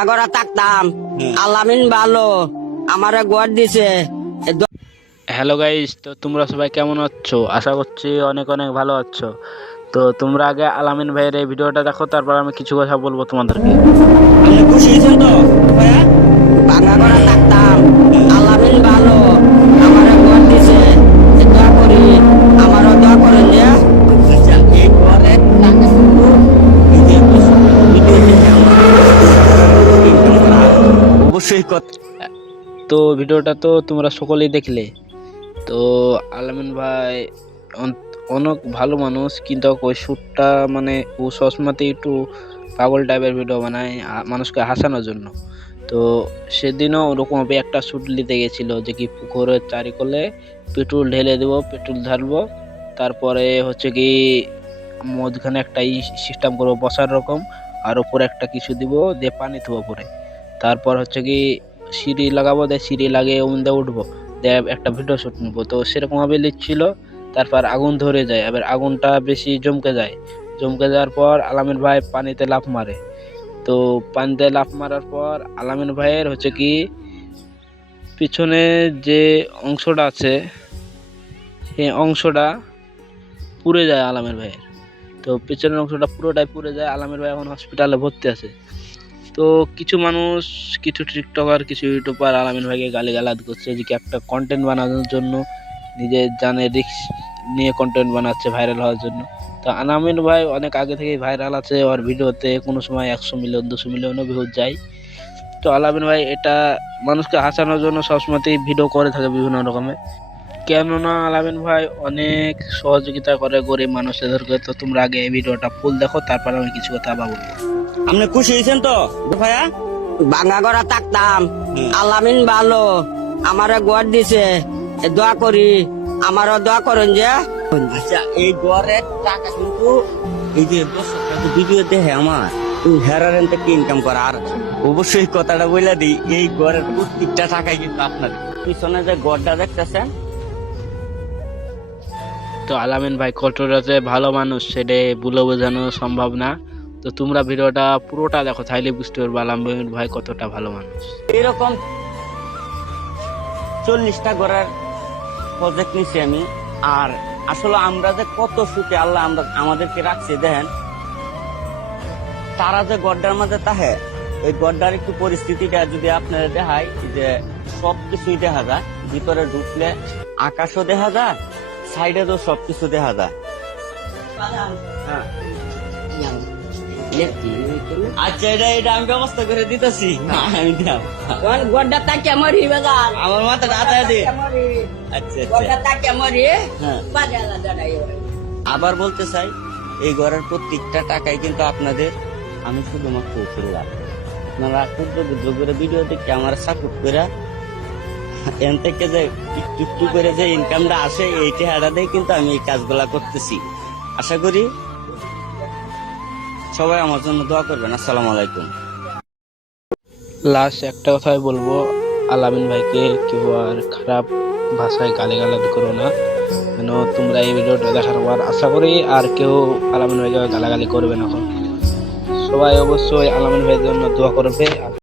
ভাঙা করা থাকতাম আলামিন ভালো আমারে গোয়ার দিছে। হ্যালো গাইস তো তোমরা সবাই কেমন আছো? আশা করছি অনেক অনেক ভালো আছো। তো তোমরা আগে আলামিন ভাইয়ের এই ভিডিওটা দেখো তারপর আমি কিছু কথা বলব তোমাদেরকে। খুশি তো তো ভিডিওটা তো তোমরা সকলেই দেখলে। তো আলামিন ভাই অন- অনেক ভালো মানুষ, কিন্তু ওই শ্যুটটা মানে ও সবসময়তে একটু পাগল টাইপের ভিডিও বানায় মানুষকে হাসানোর জন্য। তো সেদিনও ওরকমভাবে একটা শ্যুট নিতে গেছিল যে কি পুকুরের চারিকলে পেট্রোল ঢেলে দেবো, পেট্রোল ঢালবো, তারপরে হচ্ছে কি মধ্যখানে একটা ই সিস্টেম করব, বসার রকম, আর উপরে একটা কিছু দিব, দিয়ে পানি থুবো পরে তারপর হচ্ছে কি সিঁড়ি লাগাবো দিয়ে সিঁড়ি লাগিয়ে উন্দে উঠবো। দিয়ে একটা ভিডিও শ্যুট নেব। তো সেরকমভাবে লিখছিল, তারপর আগুন ধরে যায়। এবার আগুনটা বেশি জমকে যায়। জমকে যাওয়ার পর আলামের ভাই পানিতে লাফ মারে। তো পানিতে লাফ মারার পর আলামের ভাইয়ের হচ্ছে কি, পিছনে যে অংশটা আছে, সেই অংশটা পুড়ে যায় আলামের ভাইয়ের। তো পিছনের অংশটা পুরোটাই পুড়ে যায়। আলামের ভাই এখন হসপিটালে ভর্তি আছে। তো কিছু মানুষ, কিছু টিকটকার কিছু ইউটিউবার আলামিন ভাইকে গালি গালাদ করছে যে কি একটা কন্টেন্ট বানানোর জন্য নিজের জানে রিক্স নিয়ে কন্টেন্ট বানাচ্ছে ভাইরাল হওয়ার জন্য। তো আলামিন ভাই অনেক আগে থেকেই ভাইরাল আছে, ওর ভিডিওতে কোনো সময় একশো মিলিয়ন দুশো মিলিয়নও ভিউ যায়। তো আলামিন ভাই এটা মানুষকে হাসানোর জন্য সবসময়তেই ভিডিও করে থাকে বিভিন্ন রকমের কেননা আলামিন ভাই অনেক সহযোগিতা করে গরিব মানুষদেরকে তো তোমরা আগে এই ভিডিওটা ফুল দেখো তারপর আমি কিছু কথা বলব। আপনি খুশি হয়েছেন তো ভাইয়া? ভাঙা করা থাকতাম। আলামিন ভালো আমারে গোয়ার দিছে। দোয়া করি আমারও দোয়া করেন যে। আচ্ছা এই গোয়ারের টাকা কিন্তু এই যে দর্শকরা ভিডিও দেখে আমার হেরারেন থেকে ইনকাম করা? আর অবশ্যই কথাটা বলে দিই এই গড়ের প্রত্যেকটা টাকাই কিন্তু আপনার পিছনে যে গড়টা দেখতেছেন তো আলামিন ভাই কতটাতে ভালো মানুষ সেটা বলে বোঝানো সম্ভব না। তো তোমরা ভিডিওটা পুরোটা দেখো, তাইলে বুঝতে পারবে আলামিন ভাই কতটা ভালো মানুষ। এরকম চল্লিশটা গড়ের প্রজেক্ট নিছি আমি। আর আসলে আমরা যে কত সুখে আল্লাহ আমরা, আমাদেরকে রাখছে, দেখেন। তারা যে গড্ডার মাঝে তাহে, ওই গড্ডার একটু পরিস্থিতিটা যদি আপনারা দেখায় যে সব কিছুই দেখা যায়, ভিতরে ঢুকলে আকাশও দেখা যায় সাইডে তো সবকিছু দেখা যায়। হ্যাঁ। আচ্ছা এটা এটা আমি ব্যবস্থা করে দিতেছি। আমি তাকে মরি বাজার আমার মাথা আতায় দে। আচ্ছা গড্ডা আচ্ছা তাকে মরি। হ্যাঁ। আবার বলতে চাই এই ঘরের প্রত্যেকটা টাকাই কিন্তু আপনাদের আমি শুধুমাত্র আপনারা ক্ষুদ্র ক্ষুদ্র করে ভিডিও দেখে আমার সাপোর্ট করে এন থেকে যে একটু করে যে ইনকামটা আসে এই টাকাটা দিয়ে কিন্তু আমি এই কাজগুলা করতেছি। আশা করি সবাই আমার জন্য দোয়া করবেন। আলাইকুম। লাস্ট একটা কথাই বলব, আলামিন ভাইকে কেউ আর খারাপ ভাষায় গালি গালাদ করো না। কেন তোমরা এই ভিডিওটা দেখার পর আশা করি, আর কেউ আলামিন ভাইকে গালাগালি করবে না এখন। সবাই অবশ্যই আলামিন ভাইয়ের জন্য দোয়া করবে।